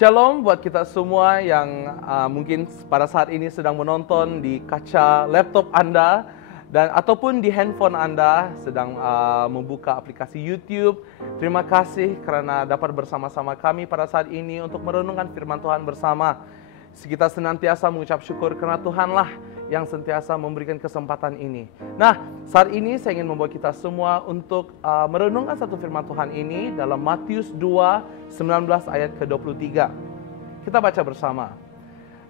Shalom buat kita semua yang mungkin pada saat ini sedang menonton di kaca laptop Anda dan ataupun di handphone Anda sedang membuka aplikasi YouTube. Terima kasih karena dapat bersama-sama kami pada saat ini untuk merenungkan firman Tuhan bersama. Kita senantiasa mengucap syukur karena Tuhanlah yang sentiasa memberikan kesempatan ini. Nah, saat ini saya ingin membawa kita semua untuk merenungkan satu firman Tuhan ini dalam Matius 2:19 ayat ke-23. Kita baca bersama.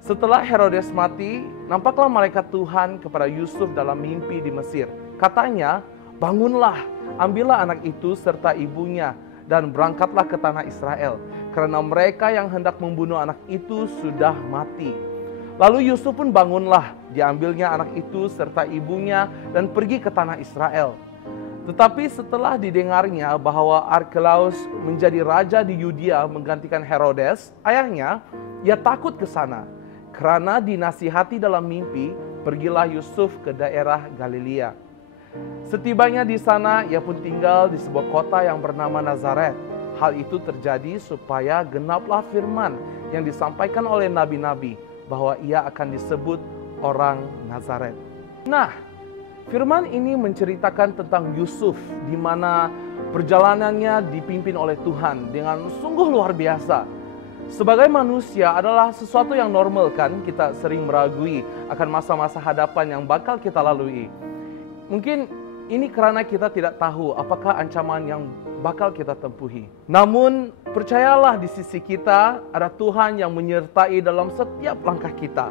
Setelah Herodes mati, nampaklah malaikat Tuhan kepada Yusuf dalam mimpi di Mesir. Katanya, bangunlah, ambillah anak itu serta ibunya, dan berangkatlah ke tanah Israel, karena mereka yang hendak membunuh anak itu sudah mati. Lalu Yusuf pun bangunlah, diambilnya anak itu serta ibunya dan pergi ke tanah Israel. Tetapi setelah didengarnya bahwa Arkelaus menjadi raja di Yudea menggantikan Herodes, ayahnya, ia takut ke sana. Karena dinasihati dalam mimpi, pergilah Yusuf ke daerah Galilea. Setibanya di sana, ia pun tinggal di sebuah kota yang bernama Nazaret. Hal itu terjadi supaya genaplah firman yang disampaikan oleh nabi-nabi, bahwa ia akan disebut orang Nazaret. Nah, firman ini menceritakan tentang Yusuf, di mana perjalanannya dipimpin oleh Tuhan dengan sungguh luar biasa. Sebagai manusia adalah sesuatu yang normal kan, kita sering meragui akan masa-masa hadapan yang bakal kita lalui. Mungkin ini karena kita tidak tahu apakah ancaman yang bakal kita tempuhi. Namun, percayalah di sisi kita ada Tuhan yang menyertai dalam setiap langkah kita.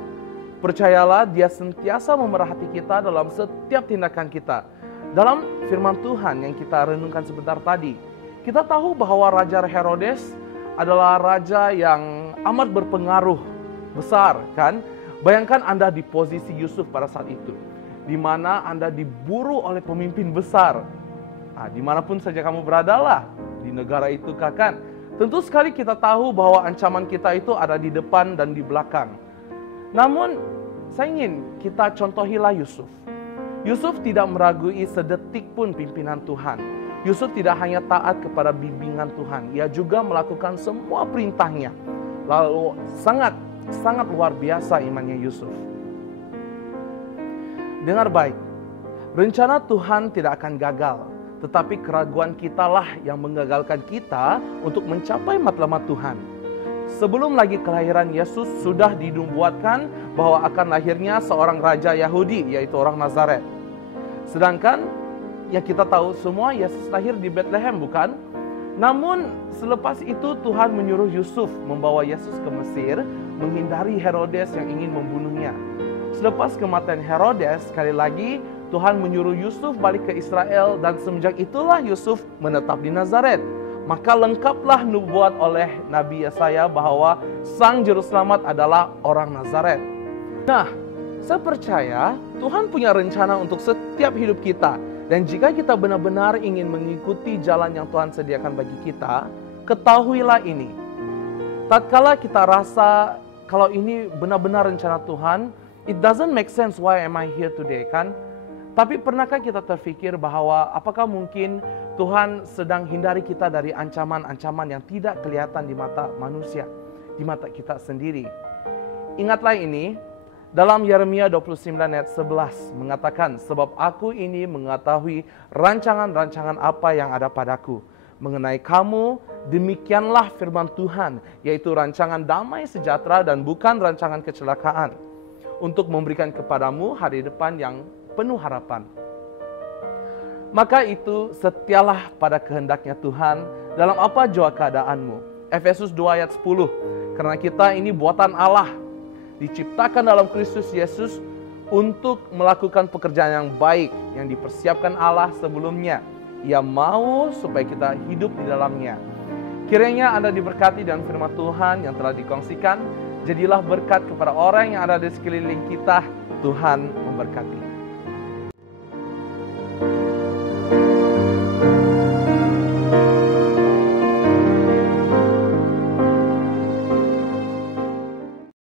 Percayalah Dia sentiasa memerhati kita dalam setiap tindakan kita. Dalam firman Tuhan yang kita renungkan sebentar tadi, kita tahu bahwa Raja Herodes adalah raja yang amat berpengaruh besar kan? Bayangkan Anda di posisi Yusuf pada saat itu, di mana Anda diburu oleh pemimpin besar. Nah, dimanapun saja kamu beradalah, di negara itu kan. Tentu sekali kita tahu bahwa ancaman kita itu ada di depan dan di belakang. Namun, saya ingin kita contohilah Yusuf. Yusuf tidak meragui sedetik pun pimpinan Tuhan. Yusuf tidak hanya taat kepada bimbingan Tuhan, ia juga melakukan semua perintahnya. Lalu sangat luar biasa imannya Yusuf. Dengar baik, rencana Tuhan tidak akan gagal, tetapi keraguan kitalah yang menggagalkan kita untuk mencapai matlamat Tuhan. Sebelum lagi kelahiran Yesus sudah dinubuatkan bahwa akan lahirnya seorang raja Yahudi, yaitu orang Nazaret. Sedangkan yang kita tahu semua Yesus lahir di Bethlehem, bukan? Namun selepas itu Tuhan menyuruh Yusuf membawa Yesus ke Mesir, menghindari Herodes yang ingin membunuhnya. Selepas kematian Herodes, sekali lagi Tuhan menyuruh Yusuf balik ke Israel, dan semenjak itulah Yusuf menetap di Nazaret. Maka lengkaplah nubuat oleh Nabi Yesaya bahwa Sang Juru Selamat adalah orang Nazaret. Nah, saya percaya Tuhan punya rencana untuk setiap hidup kita. Dan jika kita benar-benar ingin mengikuti jalan yang Tuhan sediakan bagi kita, ketahuilah ini. Tatkala kita rasa kalau ini benar-benar rencana Tuhan, it doesn't make sense why am I here today, kan? Tapi pernahkah kita terfikir bahwa apakah mungkin Tuhan sedang hindari kita dari ancaman-ancaman yang tidak kelihatan di mata manusia, di mata kita sendiri? Ingatlah ini, dalam Yeremia 29 ayat 11 mengatakan, sebab aku ini mengetahui rancangan-rancangan apa yang ada padaku. Mengenai kamu, demikianlah firman Tuhan, yaitu rancangan damai sejahtera dan bukan rancangan kecelakaan, untuk memberikan kepadamu hari depan yang penuh harapan. Maka itu setialah pada kehendaknya Tuhan dalam apa jua keadaanmu. Efesus 2 ayat 10. Karena kita ini buatan Allah, diciptakan dalam Kristus Yesus untuk melakukan pekerjaan yang baik yang dipersiapkan Allah sebelumnya. Ia mau supaya kita hidup di dalamnya. Kiranya Anda diberkati dengan firman Tuhan yang telah dikongsikan. Jadilah berkat kepada orang yang ada di sekeliling kita. Tuhan memberkati.